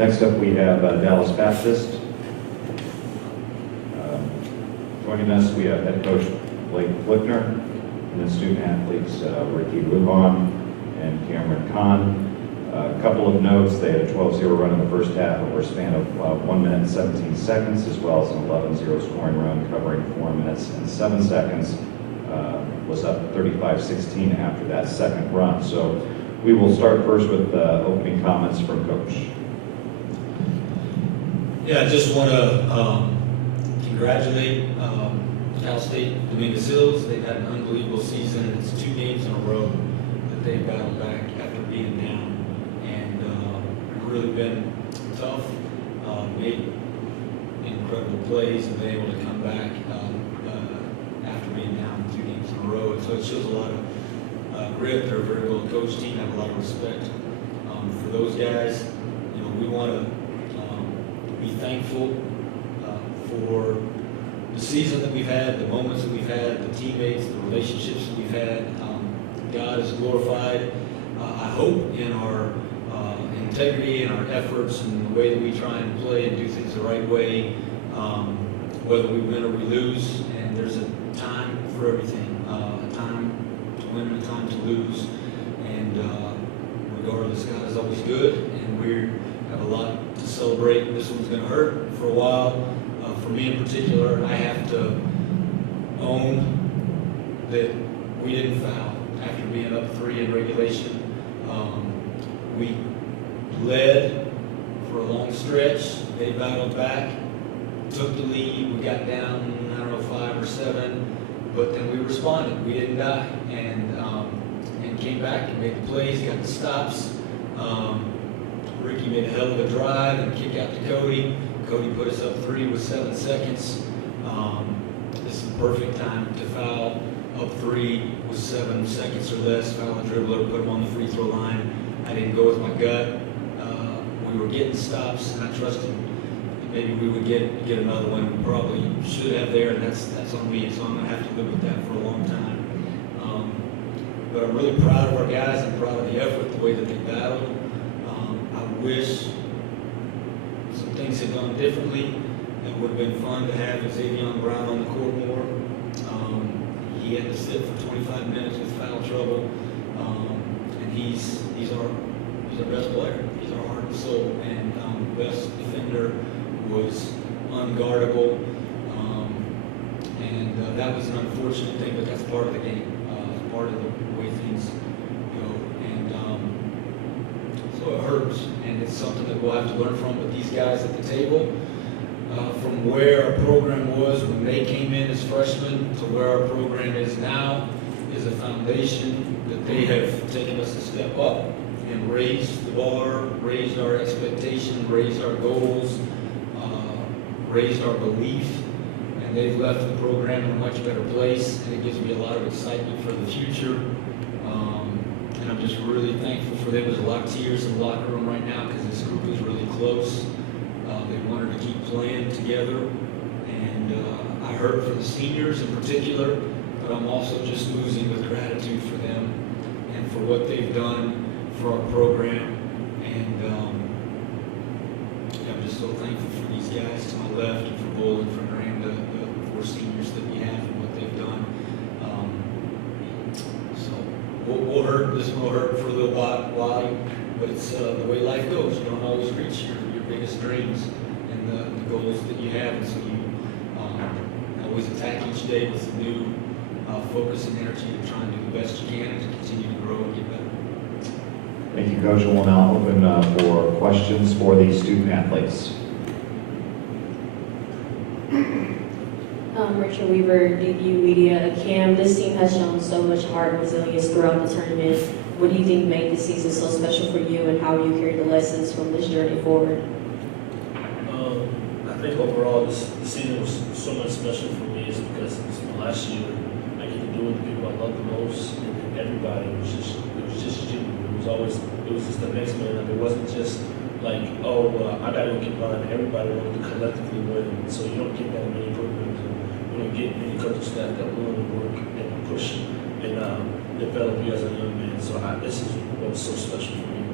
Next up, we have Dallas Baptist. Joining us, we have head coach Blake Flickner, and then student athletes Lujan and Kahn. A couple of notes: they had a 12-0 run in the first half over a span of 1 minute and 17 seconds, as well as an 11-0 scoring run covering 4 minutes and 7 seconds. Was up 35-16 after that second run. So we will start first with opening comments from Coach. Yeah, I just want to congratulate Cal State Dominguez Hills. They've had an unbelievable season. It's 2 games in a row that they've battled back after being down, and really been tough. Made incredible plays and been able to come back after being down 2 games in a row. And so it shows a lot of grit. They're a very well coached team. I have a lot of respect for those guys. You know, we want to be thankful for the season that we've had, the moments that we've had, the teammates, the relationships that we've had. God is glorified, I hope, in our integrity and our efforts and the way that we try and play and do things the right way, whether we win or we lose. And there's a time for everything, a time to win and a time to lose. And regardless, God is always good, and we have a lot to celebrate. This one's going to hurt for a while. For me in particular, I have to own that we didn't foul after being up 3 in regulation. We led for a long stretch. They battled back, took the lead. We got down, I don't know, 5 or 7, but then we responded. We didn't die, and came back and made the plays, got the stops. Ricky made a hell of a drive and kick out to Cody. Cody put us up 3 with 7 seconds. This is the perfect time to foul up 3 with 7 seconds or less. Foul the dribbler, put him on the free throw line. I didn't go with my gut. We were getting stops, and I trusted that maybe we would get another one. We probably should have there, and that's on me. So I'm going to have to live with that for a long time. But I'm really proud of our guys. I'm proud of the effort, the way that they battled. I wish some things had gone differently. It would have been fun to have Xavier Brown on the court more. He had to sit for 25 minutes with foul trouble, and he's our best player. He's our heart and soul, and best defender. Was unguardable, and that was an unfortunate thing, but that's part of the game. It's part of the way things go, and so it hurts, and it's something that we'll have to learn from. But these guys at the table, from where our program was when they came in as freshmen to where our program is now, is a foundation that they have taken us a step up and raised the bar, raised our expectation, raised our goals, raised our belief, and they've left the program in a much better place, and it gives me a lot of excitement for the future. And I'm just really thankful for them. There's a lot of tears in the locker room right now because this group is really close. They wanted to keep playing together, and I hurt for the seniors in particular, but I'm also just losing with gratitude for them and for what they've done for our program. And I'm just so thankful for these guys to my left, and for Bull and for Graham, the 4 seniors that we have, and what they've done. So we'll hurt. This will hurt for a little while, but it's the way life goes. You don't always reach your biggest dreams and the goals that you have, and so you always attack each day with a new focus and energy to try and do the best you can and to continue to grow and get better. Thank you, Coach. We'll now open for questions for the student athletes. Rachel Weaver, DBU Media. Cam, this team has shown so much heart and resilience throughout the tournament. What do you think made this season so special for you, and how you carry the lessons from this journey forward? I think overall the season was so much special for me is because it was my last year. I get to do with the people I love the most, and everybody was just genuine. It was just the next man up. It wasn't just like, oh, I gotta go get mine. Everybody wanted to collectively win, so you don't get that many programs, and you don't get many coaching staff that willing to work and push and develop you as a young man. So this is what was so special for me.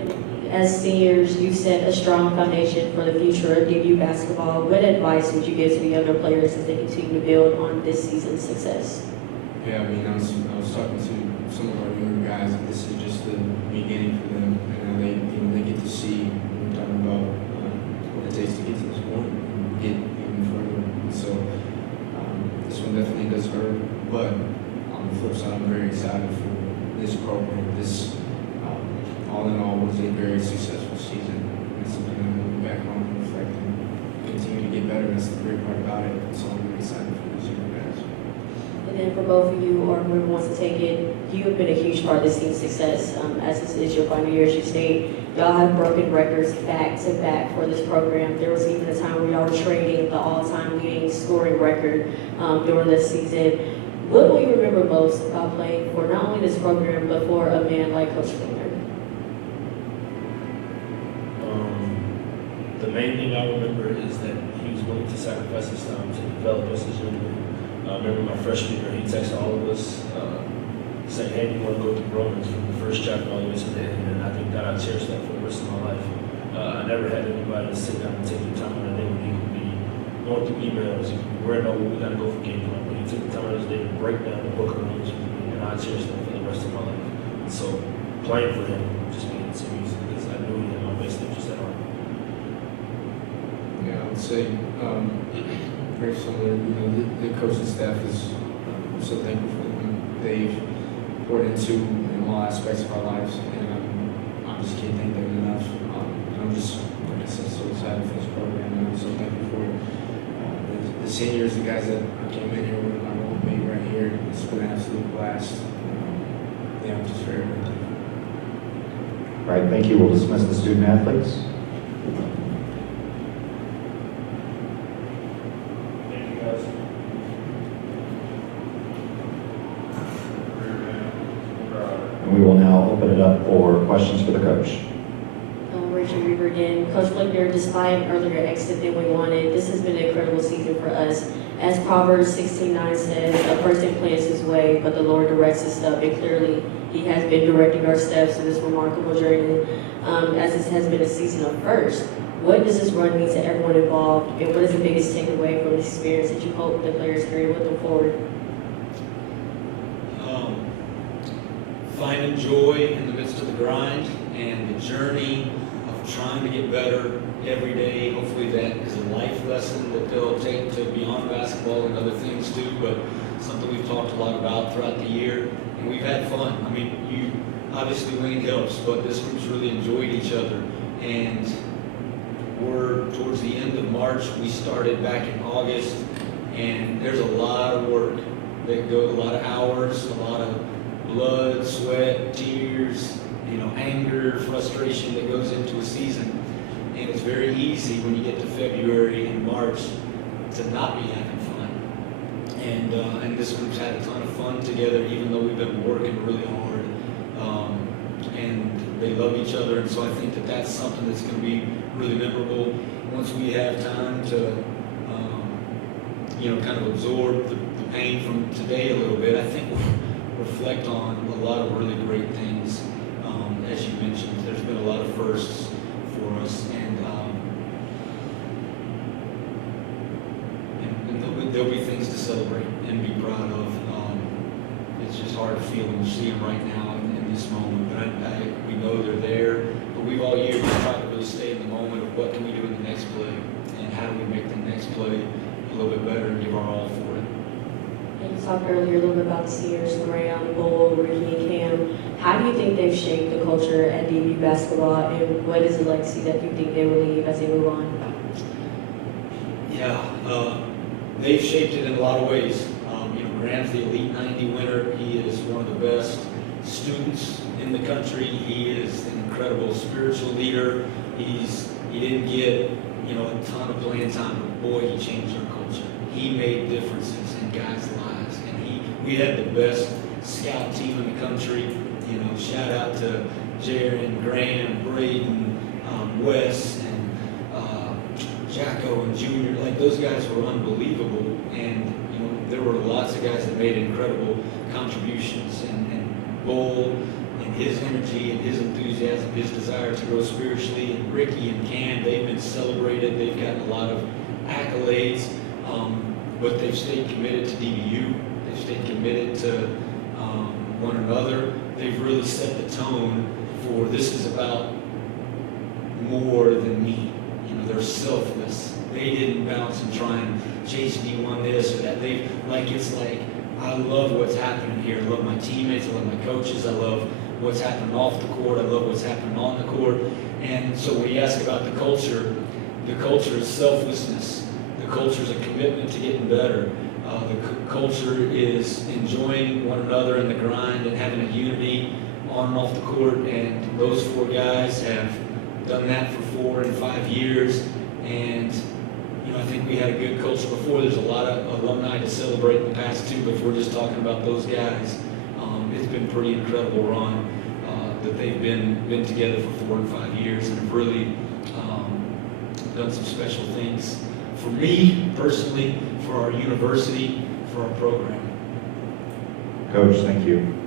And as seniors, you set a strong foundation for the future of DBU basketball. What advice would you give to the younger players as they continue to build on this season's success? Yeah, I mean, I was talking to some of our younger guys, and this is just the beginning for them. And now they get to see, we're talking about what it takes to get to this point and get even further. And so this one definitely does hurt, but on the flip side, I'm very excited for this program. This, all in all, was a very successful season. It's something I'm looking back on and reflect and continue to get better. That's the great part about it. So I'm really excited for these young guys. And then for both of you, or whoever wants to take it, you have been a huge part of this team's success. As this is your final year, as you state, y'all have broken records back to back for this program. There was even a time where y'all were trading the all-time leading scoring record during this season. What will you remember most about playing for not only this program, but for a man like Coach Flickner? The main thing I remember is that he was willing to sacrifice his time to develop us as young men. I remember my freshman year, he texted all of us saying, hey, you want to go through Romans from the first chapter all the way to the end, and I think that I cherish that for the rest of my life. I never had anybody to sit down and take the time on a day when he could be going through emails, where no, we got to go for game plan, but he took the time on his day to break down the book of Romans with me, and I cherish that for the rest of my life. And so playing for him just means to me because I knew he had my best interest at heart. Yeah, I would say very similar. You know, the coaching staff is so thankful for them. They've poured into all aspects of our lives, and I just can't thank them enough. And I'm just, like I said, so excited for this program, and I'm so thankful for the seniors, the guys that came in here with my roommate right here. It's been an absolute blast. Yeah, I'm just very thankful. All right, thank you. We'll dismiss the student athletes. Thank you, guys. And we will now open it up for questions for the coach. Rachel Reaver again. Coach Flickner, despite an earlier exit than we wanted, this has been an incredible season for us. As Proverbs 16:9 says, a person plans his way, but the Lord directs his steps. And clearly, he has been directing our steps in this remarkable journey. As this has been a season of first, what does this run mean to everyone involved, and what is the biggest takeaway from this experience that you hope the players carry with them forward? Finding joy in the midst of the grind and the journey of trying to get better every day. Hopefully that is a life lesson that they'll take to beyond basketball and other things too, but something we've talked a lot about throughout the year. And we've had fun. I mean, obviously winning helps, but this group's really enjoyed each other. And we're towards the end of March. We started back in August, and there's a lot of work that goes, a lot of hours, a lot of blood, sweat, tears, anger, frustration that goes into a season. And it's very easy when you get to February and March to not be having fun. And this group's had a ton of fun together, even though we've been working really hard. And they love each other, and so I think that that's something that's going to be really memorable once we have time to, kind of absorb the pain from today a little bit. I think we'll reflect on a lot of really great things. As you mentioned, there's been a lot of firsts for us, and there'll be things to celebrate and be proud of. It's just hard to feel when you see them right now in this moment, but we know they're there. But we've all year just tried to really stay in the moment of what can we do in the next play, and how do we make the next play a little bit better and give our all for it. And you talked earlier a little bit about the seniors, Graham, Bull, Ricky, and Cam. How do you think they've shaped the culture at DBU basketball, and what is the legacy that you think they will leave as they move on? Yeah, they've shaped it in a lot of ways. Graham's the Elite 90 winner. He is one of the best students in the country. He is an incredible spiritual leader. He didn't get, a ton of playing time, but boy, he changed our culture. He made differences in guys' lives, and we had the best scout team in the country. Shout out to Jaron, Graham, Braden, Wes, and Jacko and Junior. Like, those guys were unbelievable, and there were lots of guys that made incredible contributions, and Bull and his energy and his enthusiasm, his desire to grow spiritually. And Ricky and Kahn, they've been celebrated. They've gotten a lot of accolades, but they've stayed committed to DBU. They've stayed committed to one another. They've really set the tone for this is about more than me. You know, they're selfless. They didn't bounce and try and chase D1 this or that. It's like, I love what's happening here. I love my teammates. I love my coaches. I love what's happening off the court. I love what's happening on the court. And so when you ask about the culture is selflessness. The culture is a commitment to getting better. The culture is enjoying one another in the grind and having a unity on and off the court. And those 4 guys have done that for 4 and 5 years. And I think we had a good culture before. There's a lot of alumni to celebrate in the past too, but if we're just talking about those guys, it's been pretty incredible run that they've been together for 4 and 5 years and have really done some special things for me personally, for our university, for our program. Coach, thank you.